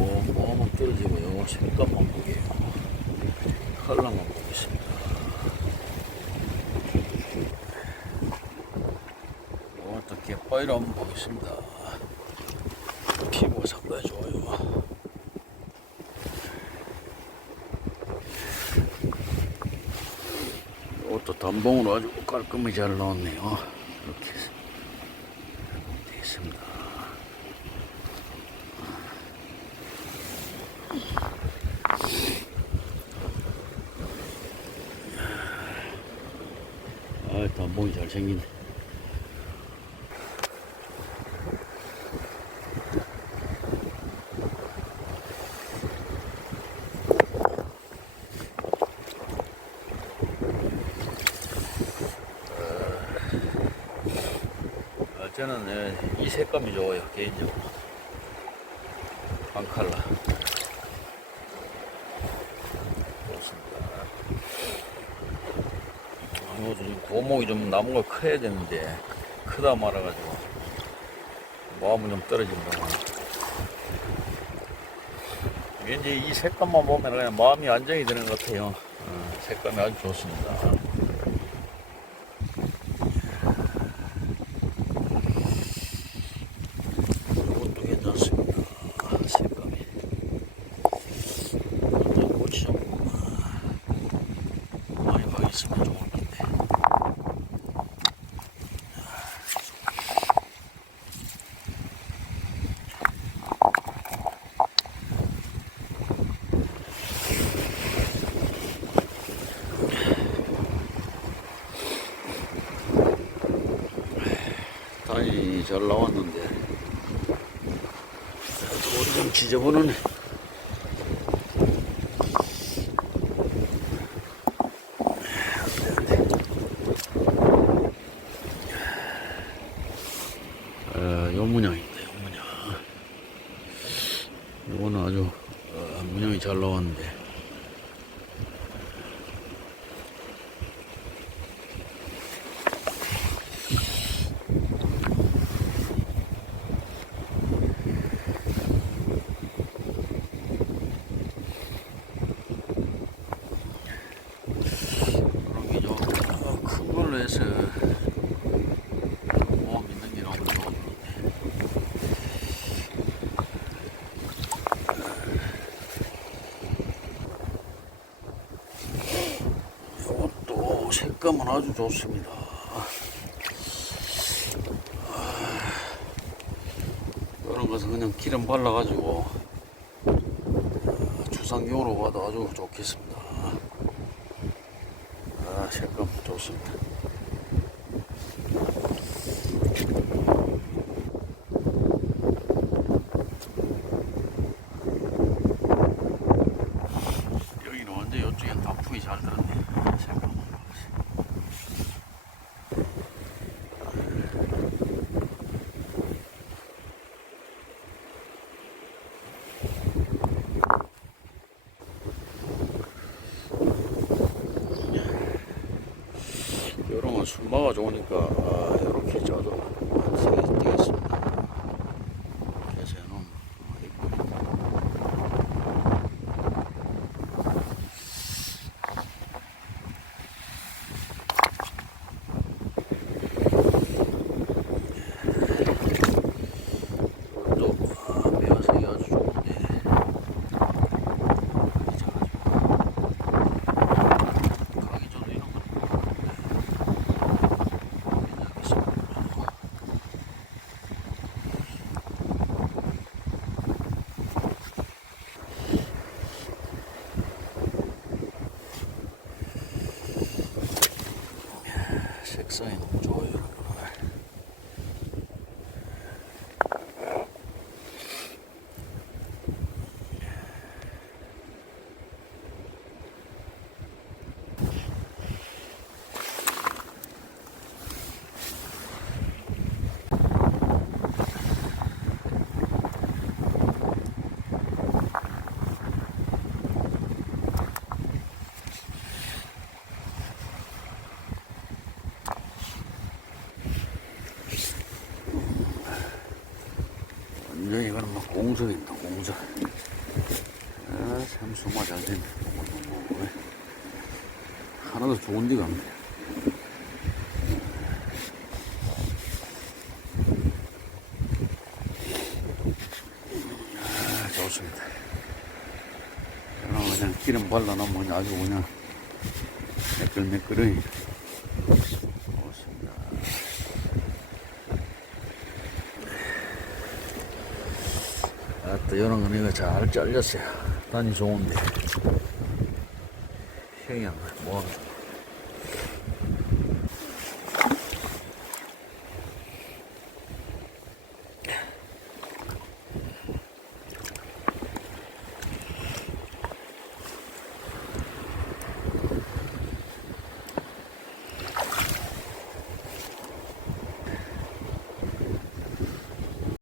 모함은 떨어지고요. 색감만 보게요. 컬러만 보겠습니다. 오늘도 갯바위로 한번 보겠습니다. 피부가 상당히 좋아요. 이것도 단봉으로 아주 깔끔히 잘 나왔네요. 이렇게 되어 있습니다. 아, 단봉이 잘생긴네. 아, 저는 예, 이 색감이 좋아요, 개인적으로. 한 칼라. 좋습니다. 지금 고목이 좀 나무가 커야 되는데, 크다 말아가지고, 마음은 좀 떨어진다. 왠지 이 색감만 보면 그냥 마음이 안정이 되는 것 같아요. 어, 색감이 아주 좋습니다. 이것도 괜찮습니다. 색감이. 이것도 꽃이 좀 많이 가 있으면 좋을 텐데. 다이 잘 나왔는데. 돌이 좀 지저분하네. 어, 요 문양입니다 요 문양. 요거는 아주 어, 문양이 잘 나왔는데 그런 게좀 어, 해서 모험 있는 게 너무 좋은데 이것도 색감은 아주 좋습니다. 이런 것은 그냥 기름 발라가지고 어, 주상용으로 봐도 아주 좋겠습니다. 아, 색감 좋습니다. 여기는 완전 이쪽엔 단풍이 잘 들었네. 색감. 건 순마가 좋으니까 아, 이렇게 쪄도 완성이 되겠습니다. 써요. 공석입니다, 공석. 아, 참 수마 잘 됐네. 하나도 좋은 데가 없네. 아, 좋습니다. 그냥 기름 발라놓으면 아주 그냥 매끌매끌하니 좋습니다. 아 또 이런 건 이거 잘 잘렸어요. 단이 좋은데. 형이 안 가. 뭐.